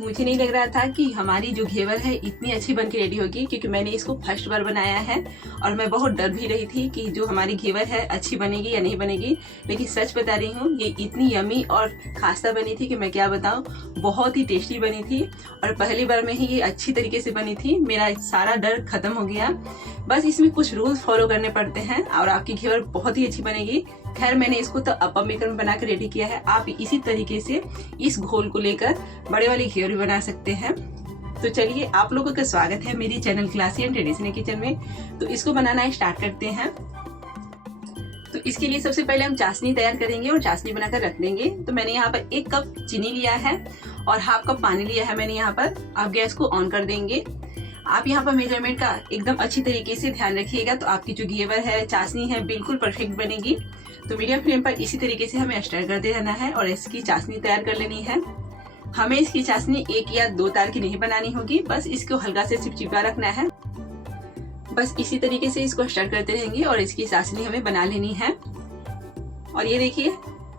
मुझे नहीं लग रहा था कि हमारी जो घेवर है इतनी अच्छी बन के रेडी होगी, क्योंकि मैंने इसको फर्स्ट बार बनाया है और मैं बहुत डर भी रही थी कि जो हमारी घेवर है अच्छी बनेगी या नहीं बनेगी। लेकिन सच बता रही हूँ, ये इतनी यमी और खास्ता बनी थी कि मैं क्या बताऊँ, बहुत ही टेस्टी बनी थी और पहली बार में ही ये अच्छी तरीके से बनी थी। मेरा सारा डर खत्म हो गया। बस इसमें कुछ रूल्स फॉलो करने पड़ते हैं और आपकी घेवर बहुत ही अच्छी बनेगी। खैर, मैंने इसको तो अप्पम मेकर में बना कर रेडी किया है। आप इसी तरीके से इस घोल को लेकर बड़े वाली घेवर भी बना सकते हैं। तो चलिए, आप लोगों का स्वागत है मेरी channel classy and traditional kitchen में। तो इसको बनाना स्टार्ट करते हैं। तो इसके लिए सबसे पहले हम चाशनी तैयार करेंगे और चाशनी बनाकर रख देंगे। तो मैंने यहाँ पर 1 कप चीनी लिया है और हाफ कप पानी लिया है मैंने यहाँ पर। आप गैस को ऑन कर देंगे। आप यहाँ पर मेजरमेंट का एकदम अच्छी तरीके से ध्यान रखिएगा, तो आपकी जो घेवर है, चाशनी है, बिल्कुल परफेक्ट बनेगी। तो मीडियम फ्लेम पर इसी तरीके से हमें स्टर करते रहना है और इसकी चाशनी तैयार कर लेनी है। हमें इसकी चाशनी 1 या 2 तार की नहीं बनानी होगी, बस इसको हल्का से चिपचिपा रखना है। बस इसी तरीके से इसको स्टर करते रहेंगे और इसकी चाशनी हमें बना लेनी है। और ये देखिए,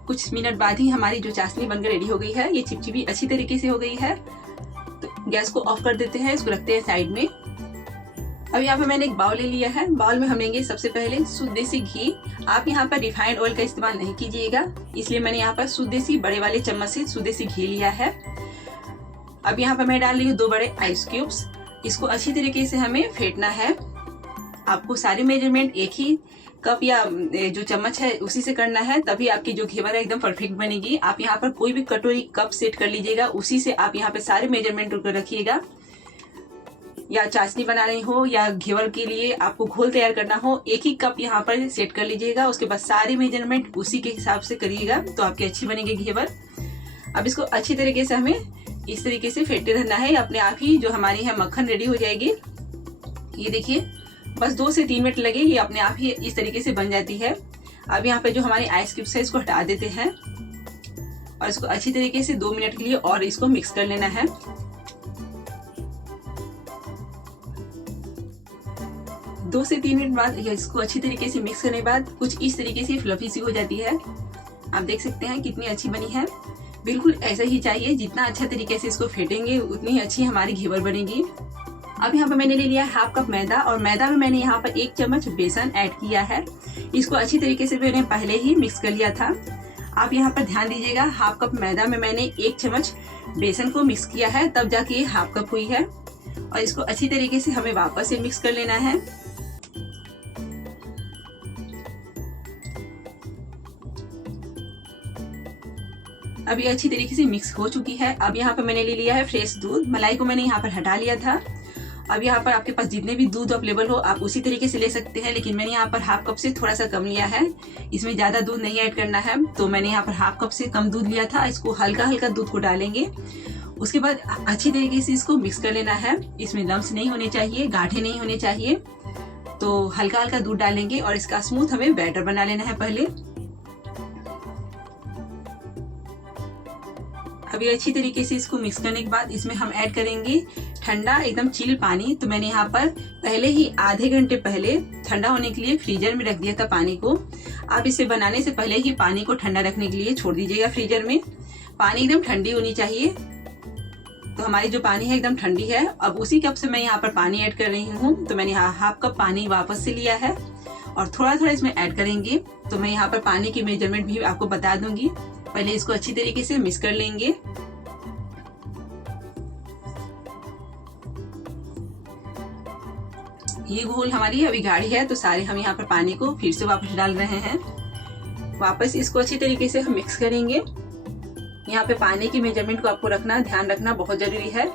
कुछ मिनट बाद ही हमारी जो चाशनी बनकर रेडी हो गई है। ये चिपचिपी अच्छी तरीके से हो गई है। तो गैस को ऑफ कर देते हैं, इसको रखते हैं साइड में। अब यहाँ पर मैंने एक बाउल ले लिया है। बाउल में हम लेंगे सबसे पहले शुद्ध देसी घी। आप यहाँ पर रिफाइंड ऑयल का इस्तेमाल नहीं कीजिएगा, इसलिए मैंने यहाँ पर शुद्ध देसी बड़े वाले चम्मच से शुद्ध देसी घी लिया है। अब यहाँ पर मैं डाल रही हूँ 2 बड़े आइस क्यूब्स। इसको अच्छी तरीके से हमें फेंटना है। आपको सारे मेजरमेंट एक ही कप या जो चम्मच है उसी से करना है, तभी आपकी जो घेवर है एकदम परफेक्ट बनेगी। आप यहाँ पर कोई भी कटोरी कप सेट कर लीजिएगा, उसी से आप यहाँ पे सारे मेजरमेंट रखिएगा। या चाशनी बनानी हो या घेवर के लिए आपको घोल तैयार करना हो, एक ही कप यहाँ पर सेट कर लीजिएगा। उसके बाद सारे मेजरमेंट उसी के हिसाब से करिएगा, तो आपकी अच्छी बनेगी घेवर। अब इसको अच्छी तरीके से हमें इस तरीके से फेंटते रहना है। अपने आप ही जो हमारी है मक्खन रेडी हो जाएगी। ये देखिए, बस 2 से 3 मिनट लगे, ये अपने आप ही इस तरीके से बन जाती है। अब यहाँ पे जो हमारी आइस क्यूब्स है इसको हटा देते हैं और इसको अच्छी तरीके से 2 मिनट के लिए और इसको मिक्स कर लेना है। 2 से 3 मिनट बाद इसको अच्छी तरीके से मिक्स करने के बाद कुछ इस तरीके से फ्लफी सी हो जाती है। आप देख सकते हैं कितनी अच्छी बनी है। बिल्कुल ऐसा ही चाहिए। जितना अच्छा तरीके से इसको फेंटेंगे उतनी अच्छी हमारी घेवर बनेगी। अब यहाँ पर मैंने ले लिया हाफ कप मैदा और मैदा में मैंने यहाँ पर 1 चम्मच बेसन ऐड किया है। इसको अच्छी तरीके से मैंने पहले ही मिक्स कर लिया था। आप यहाँ पर ध्यान दीजिएगा, हाफ कप मैदा में मैंने 1 चम्मच बेसन को मिक्स किया है, तब जाके ये हाफ कप हुई है। और इसको अच्छी तरीके से हमें वापस से मिक्स कर लेना है। अब ये अच्छी तरीके से मिक्स हो चुकी है। अब यहाँ पर मैंने ले लिया है फ्रेश दूध। मलाई को मैंने यहाँ पर हटा लिया था। अब यहाँ पर आपके पास जितने भी दूध अवेलेबल हो आप उसी तरीके से ले सकते हैं, लेकिन मैंने यहाँ पर हाफ कप से थोड़ा सा कम लिया है। इसमें ज़्यादा दूध नहीं ऐड करना है, तो मैंने यहाँ पर हाफ कप से कम दूध लिया था। इसको हल्का हल्का दूध को डालेंगे। उसके बाद अच्छी तरीके से इसको मिक्स कर लेना है। इसमें लम्स नहीं होने चाहिए, गाढ़े नहीं होने चाहिए। तो हल्का हल्का दूध डालेंगे और इसका स्मूथ हमें बैटर बना लेना है पहले। अभी अच्छी तरीके से इसको मिक्स करने के बाद इसमें हम ऐड करेंगे ठंडा एकदम चिल पानी। तो मैंने यहाँ पर पहले ही आधे घंटे पहले ठंडा होने के लिए फ्रीजर में रख दिया था पानी को। आप इसे बनाने से पहले ही पानी को ठंडा रखने के लिए छोड़ दीजिएगा फ्रीजर में। पानी एकदम ठंडी होनी चाहिए। तो हमारी जो पानी है एकदम ठंडी है। अब उसी कप से मैं यहाँ पर पानी ऐड कर रही हूँ। तो मैंने यहाँ हाफ कप पानी वापस से लिया है और थोड़ा थोड़ा इसमें ऐड करेंगे। तो मैं यहाँ पर पानी की मेजरमेंट भी आपको बता दूंगी। पहले इसको अच्छी तरीके से मिक्स कर लेंगे। ये घोल हमारी अभी गाढ़ी है, तो सारे हम यहाँ पर पानी को फिर से वापस डाल रहे हैं। वापस इसको अच्छी तरीके से हम मिक्स करेंगे। यहाँ पे पानी की मेजरमेंट को आपको रखना, ध्यान रखना बहुत जरूरी है।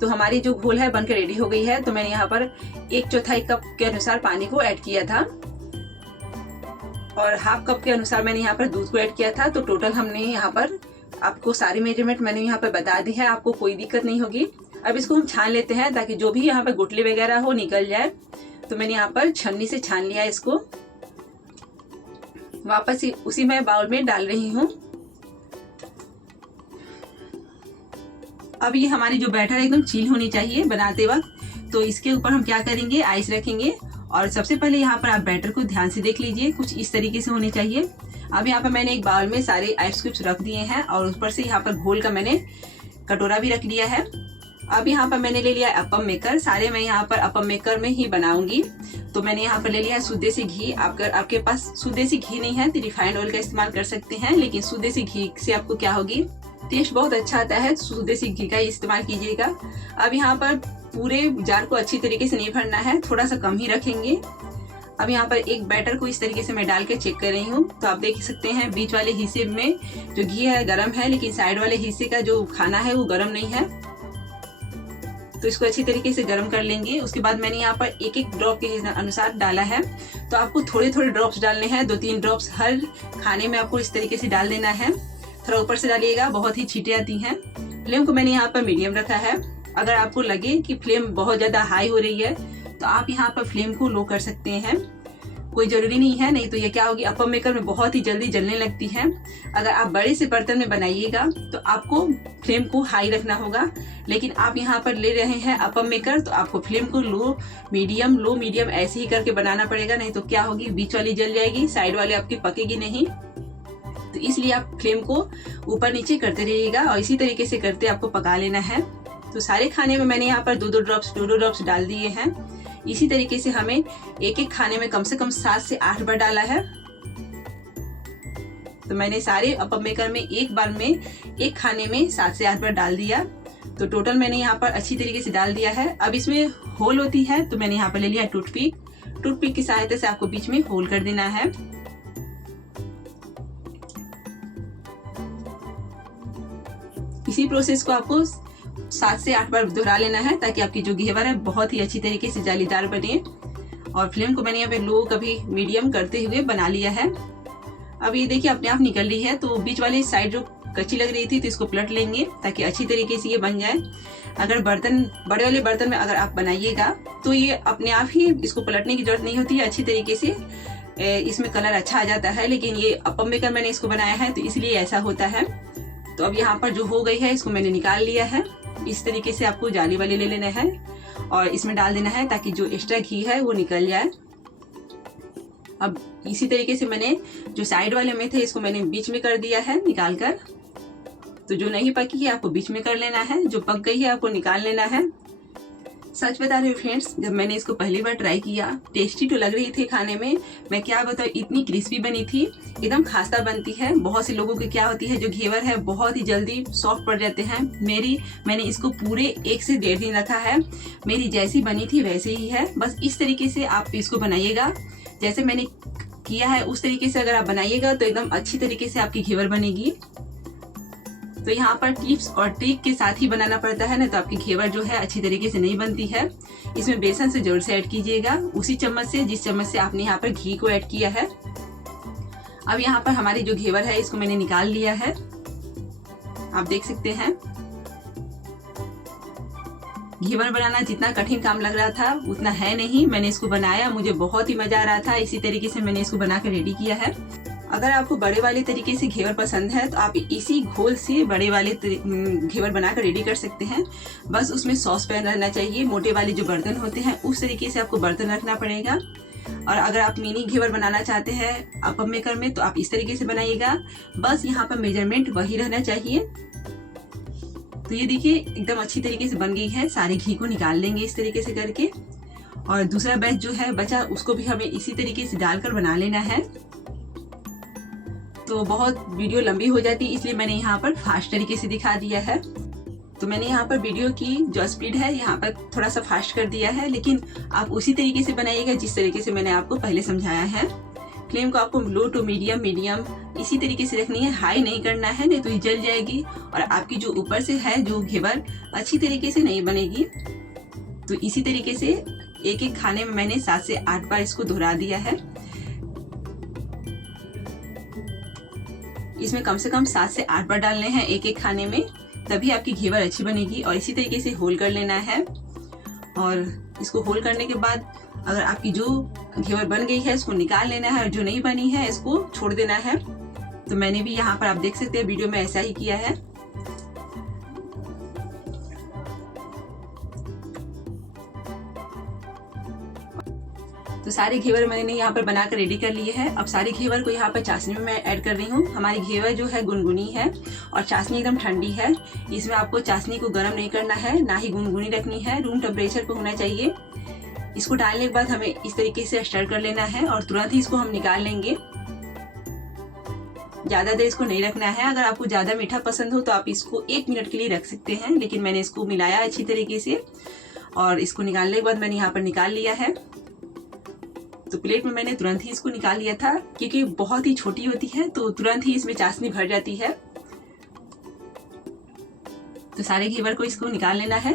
तो हमारी जो घोल है बनकर रेडी हो गई है। तो मैंने यहाँ पर 1/4 कप के अनुसार पानी को ऐड किया था और हाफ कप के अनुसार मैंने यहाँ पर दूध को ऐड किया था। तो टोटल हमने यहाँ पर आपको सारी मेजरमेंट मैंने यहाँ पर बता दी है, आपको कोई दिक्कत नहीं होगी। अब इसको हम छान लेते हैं ताकि जो भी यहाँ पर गुठली वगैरह हो निकल जाए। तो मैंने यहाँ पर छन्नी से छान लिया है इसको। वापस उसी मैं बाउल में डाल रही हूँ। अब ये हमारी जो बैटर एकदम चिल होनी चाहिए बनाते वक्त। तो इसके ऊपर हम क्या करेंगे, आइस रखेंगे और सबसे पहले यहाँ पर आप बैटर को ध्यान से देख लीजिए, कुछ इस तरीके से होनी चाहिए। अब यहाँ पर मैंने एक बाउल में सारे आइस क्यूब्स रख दिए हैं और ऊपर से यहाँ पर घोल का मैंने कटोरा भी रख लिया है। अब यहाँ पर मैंने ले लिया अपम मेकर। सारे मैं यहाँ पर अपम मेकर में ही बनाऊंगी। तो मैंने यहाँ पर ले लिया शुद्ध देसी घी। अगर आपके पास शुद्ध देसी घी नहीं है तो रिफाइंड ऑयल का इस्तेमाल कर सकते हैं, लेकिन शुद्ध देसी घी से आपको क्या होगी, टेस्ट बहुत अच्छा आता है। शुद्ध देसी घी का ही इस्तेमाल कीजिएगा। अब यहाँ पर पूरे जार को अच्छी तरीके से नहीं भरना है, थोड़ा सा कम ही रखेंगे। अब यहाँ पर एक बैटर को इस तरीके से मैं डाल के चेक कर रही हूँ। तो आप देख सकते हैं बीच वाले हिस्से में जो घी है गर्म है, लेकिन साइड वाले हिस्से का जो खाना है वो गर्म नहीं है। तो इसको अच्छी तरीके से गर्म कर लेंगे। उसके बाद मैंने यहाँ पर एक एक ड्रॉप के अनुसार डाला है। तो आपको थोड़े थोड़े ड्रॉप्स डालने हैं, 2-3 ड्रॉप्स हर खाने में आपको इस तरीके से डाल देना है। थोड़ा ऊपर से डालिएगा, बहुत ही छींटे आती हैं। फ्लेम को मैंने यहाँ पर मीडियम रखा है। अगर आपको लगे कि फ्लेम बहुत ज़्यादा हाई हो रही है तो आप यहाँ पर फ्लेम को लो कर सकते हैं, कोई ज़रूरी नहीं है। नहीं तो ये क्या होगी, अपम मेकर में बहुत ही जल्दी जलने लगती है। अगर आप बड़े से बर्तन में बनाइएगा तो आपको फ्लेम को हाई रखना होगा, लेकिन आप यहाँ पर ले रहे हैं अपम मेकर तो आपको फ्लेम को लो मीडियम ऐसे ही करके बनाना पड़ेगा। नहीं तो क्या होगी, बीच वाली जल जाएगी, साइड वाली आपकी पकेगी नहीं। तो इसलिए आप फ्लेम को ऊपर नीचे करते रहिएगा और इसी तरीके से करते आपको पका लेना है। तो सारे खाने में मैंने यहाँ पर 2-2 ड्रॉप्स डाल दिए हैं। इसी तरीके से हमें एक एक खाने में कम से कम 7 से 8 बार डाला है। तो मैंने सारे अपम मेकर में एक बार में एक खाने में 7 से 8 बार डाल दिया। तो टोटल मैंने यहाँ पर अच्छी तरीके से डाल दिया है। अब इसमें होल होती है तो मैंने यहाँ पर ले लिया टूथपिक की सहायता से आपको बीच में होल कर देना है। इसी प्रोसेस को आपको 7 से 8 बार दोहरा लेना है ताकि आपकी जो घेवर है बहुत ही अच्छी तरीके से जालीदार बने। और फ्लेम को मैंने यहाँ पे लो कभी मीडियम करते हुए बना लिया है। अब ये देखिए अपने आप निकल रही है। तो बीच वाली साइड जो कच्ची लग रही थी तो इसको पलट लेंगे ताकि अच्छी तरीके से ये बन जाए। अगर बड़े वाले बर्तन में अगर आप बनाइएगा तो ये अपने आप ही, इसको पलटने की जरूरत नहीं होती है, अच्छी तरीके से इसमें कलर अच्छा आ जाता है। लेकिन ये अपम मेकर मैंने इसको बनाया है तो इसलिए ऐसा होता है। तो अब यहाँ पर जो हो गई है इसको मैंने निकाल लिया है। इस तरीके से आपको जाली वाली ले लेना है और इसमें डाल देना है ताकि जो एक्स्ट्रा घी है वो निकल जाए। अब इसी तरीके से मैंने जो साइड वाले में थे इसको मैंने बीच में कर दिया है निकाल कर। तो जो नहीं पकी है आपको बीच में कर लेना है, जो पक गई है आपको निकाल लेना है। सच बता रही हूँ फ्रेंड्स, जब मैंने इसको पहली बार ट्राई किया टेस्टी तो लग रही थी खाने में, मैं क्या बताऊँ, इतनी क्रिस्पी बनी थी, एकदम खास्ता बनती है। बहुत से लोगों की क्या होती है जो घेवर है बहुत ही जल्दी सॉफ्ट पड़ जाते हैं। मैंने इसको पूरे 1 से 1.5 दिन रखा है। मेरी जैसी बनी थी वैसे ही है। बस इस तरीके से आप इसको बनाइएगा, जैसे मैंने किया है उस तरीके से अगर आप बनाइएगा तो एकदम अच्छी तरीके से आपकी घेवर बनेगी। तो यहाँ पर टिप्स और ट्रिक के साथ ही बनाना पड़ता है, ना तो आपकी घेवर जो है अच्छी तरीके से नहीं बनती है। इसमें बेसन से जरूर से ऐड कीजिएगा, उसी चम्मच से जिस चम्मच से आपने यहाँ पर घी को ऐड किया है। अब यहाँ पर हमारी जो घेवर है इसको मैंने निकाल लिया है, आप देख सकते हैं। घेवर बनाना जितना कठिन काम लग रहा था उतना है नहीं। मैंने इसको बनाया, मुझे बहुत ही मजा आ रहा था, इसी तरीके से मैंने इसको बनाकर रेडी किया है। अगर आपको बड़े वाले तरीके से घेवर पसंद है तो आप इसी घोल से बड़े वाले घेवर बनाकर रेडी कर सकते हैं। बस उसमें सॉस पैन रहना चाहिए। मोटे वाले जो बर्तन होते हैं उस तरीके से आपको बर्तन रखना पड़ेगा। और अगर आप मिनी घेवर बनाना चाहते हैं अपम मेकर में तो आप इस तरीके से बनाइएगा। बस यहाँ पर मेजरमेंट वही रहना चाहिए। तो ये देखिए एकदम अच्छी तरीके से बन गई है। सारे घी को निकाल लेंगे इस तरीके से करके, और दूसरा बैच जो है बचा उसको भी हमें इसी तरीके से डालकर बना लेना है। तो बहुत वीडियो लंबी हो जाती है इसलिए मैंने यहाँ पर फास्ट तरीके से दिखा दिया है। तो मैंने यहाँ पर वीडियो की जो स्पीड है यहाँ पर थोड़ा सा फास्ट कर दिया है, लेकिन आप उसी तरीके से बनाइएगा जिस तरीके से मैंने आपको पहले समझाया है। फ्लेम को आपको लो टू मीडियम इसी तरीके से रखनी है, हाई नहीं करना है, नहीं तो ये जल जाएगी और आपकी जो ऊपर से है जो घेवर अच्छी तरीके से नहीं बनेगी। तो इसी तरीके से एक एक खाने में मैंने 7 से 8 बार इसको दोहरा दिया है। इसमें कम से कम 7 से 8 बार डालने हैं एक एक खाने में, तभी आपकी घेवर अच्छी बनेगी। और इसी तरीके से होल कर लेना है। और इसको होल करने के बाद अगर आपकी जो घेवर बन गई है इसको निकाल लेना है और जो नहीं बनी है इसको छोड़ देना है। तो मैंने भी यहाँ पर आप देख सकते हैं वीडियो में ऐसा ही किया है। तो तो सारे घेवर मैंने यहाँ पर बनाकर रेडी कर लिए हैं। अब सारे घेवर को यहाँ पर चाशनी में मैं ऐड कर रही हूँ। हमारी घेवर जो है गुनगुनी है और चाशनी एकदम ठंडी है। इसमें आपको चाशनी को गर्म नहीं करना है, ना ही गुनगुनी रखनी है, रूम टेम्परेचर पर होना चाहिए। इसको डालने के बाद हमें इस तरीके से स्टर कर लेना है और तुरंत ही इसको हम निकाल लेंगे। ज़्यादा देर इसको नहीं रखना है। अगर आपको ज़्यादा मीठा पसंद हो तो आप इसको 1 मिनट के लिए रख सकते हैं, लेकिन मैंने इसको मिलाया अच्छी तरीके से और इसको निकालने के बाद मैंने यहाँ पर निकाल लिया है। तो प्लेट में मैंने तुरंत ही इसको निकाल लिया था, क्योंकि बहुत ही छोटी होती है तो तुरंत ही इसमें चाशनी भर जाती है। तो सारे घेवर को इसको निकाल लेना है।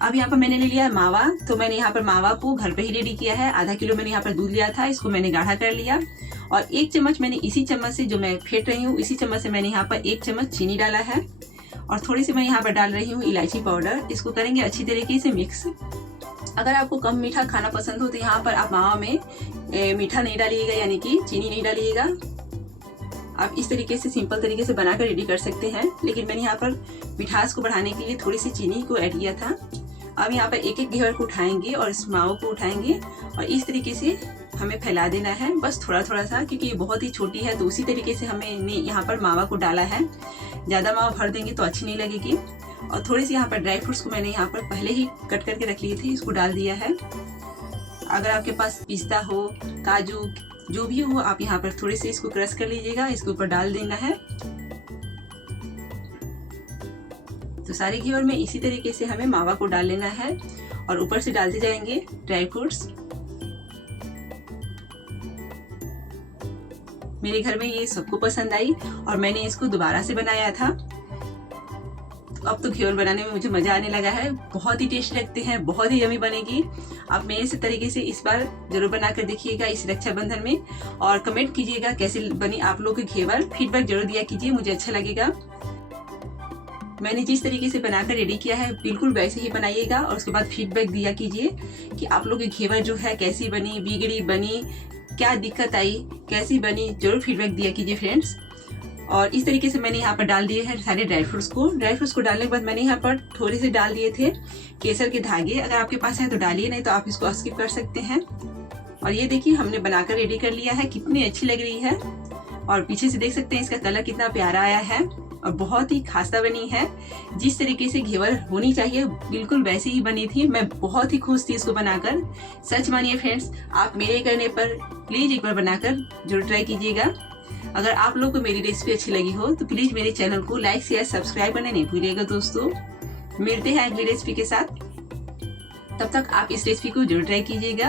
अब यहाँ पर मैंने ले लिया है मावा। तो मैंने यहाँ पर मावा को घर पे ही रेडी किया है। आधा किलो मैंने यहाँ पर दूध लिया था, इसको मैंने गाढ़ा कर लिया और 1 चम्मच मैंने इसी चम्मच से, जो मैं फेंट रही हूँ, इसी चम्मच से मैंने यहाँ पर 1 चम्मच चीनी डाला है और थोड़ी सी मैं यहाँ पर डाल रही हूँ इलायची पाउडर। इसको करेंगे अच्छी तरीके से मिक्स। अगर आपको कम मीठा खाना पसंद हो तो यहाँ पर आप मावा में मीठा नहीं डालिएगा, यानी कि चीनी नहीं डालिएगा। आप इस तरीके से सिंपल तरीके से बनाकर रेडी कर सकते हैं, लेकिन मैंने यहाँ पर मिठास को बढ़ाने के लिए थोड़ी सी चीनी को ऐड किया था। अब यहाँ पर एक एक घेवर को उठाएंगे और इस मावा को उठाएंगे और इस तरीके से हमें फैला देना है, बस थोड़ा थोड़ा सा, क्योंकि ये बहुत ही छोटी है। तो उसी तरीके से हमने यहाँ पर मावा को डाला है। ज़्यादा मावा भर देंगे तो अच्छी नहीं लगेगी। और थोड़ी सी यहाँ पर ड्राई फ्रूट्स को मैंने यहाँ पर पहले ही कट करके रख लिए थे, इसको डाल दिया है। अगर आपके पास पिस्ता हो, काजू, जो भी हो, आप यहाँ पर थोड़ी सी इसको क्रश कर लीजिएगा, इसके ऊपर डाल देना है। तो सारे घेवर में इसी तरीके से हमें मावा को डाल लेना है और ऊपर से डालते जाएंगे ड्राई फ्रूट्स। मेरे घर में ये सबको पसंद आई और मैंने इसको दोबारा से बनाया था। अब तो घेवर बनाने में मुझे मजा आने लगा है। बहुत ही टेस्टी लगते हैं, बहुत ही यम्मी बनेगी। आप मेरे से तरीके से इस बार जरूर बनाकर देखिएगा इस रक्षाबंधन में और कमेंट कीजिएगा कैसे बनी आप लोग के घेवर। फीडबैक जरूर दिया कीजिए, मुझे अच्छा लगेगा। मैंने जिस तरीके से बनाकर रेडी किया है बिल्कुल वैसे ही बनाइएगा और उसके बाद फीडबैक दिया कीजिए कि आप लोग की घेवर जो है कैसी बनी, बिगड़ी बनी, क्या दिक्कत आई, कैसी बनी, जरूर फीडबैक दिया कीजिए फ्रेंड्स। और इस तरीके से मैंने यहाँ पर डाल दिए हैं सारे ड्राई फ्रूट्स को। ड्राई फ्रूट्स को डालने के बाद मैंने यहाँ पर थोड़े से डाल दिए थे केसर के धागे। अगर आपके पास है तो डालिए, नहीं तो आप इसको स्किप कर सकते हैं। और ये देखिए हमने बनाकर रेडी कर लिया है, कितनी अच्छी लग रही है। और पीछे से देख सकते हैं इसका कलर कितना प्यारा आया है और बहुत ही खासा बनी है। जिस तरीके से घेवर होनी चाहिए बिल्कुल वैसी ही बनी थी। मैं बहुत ही खुश थी इसको बनाकर। सच मानिए फ्रेंड्स, आप मेरे कहने पर प्लीज एक बार बनाकर जरूर ट्राई कीजिएगा। अगर आप लोग को मेरी रेसिपी अच्छी लगी हो तो प्लीज मेरे चैनल को लाइक शेयर सब्सक्राइब करना नहीं भूलिएगा दोस्तों। मिलते हैं अगली रेसिपी के साथ, तब तक आप इस रेसिपी को जरूर ट्राई कीजिएगा।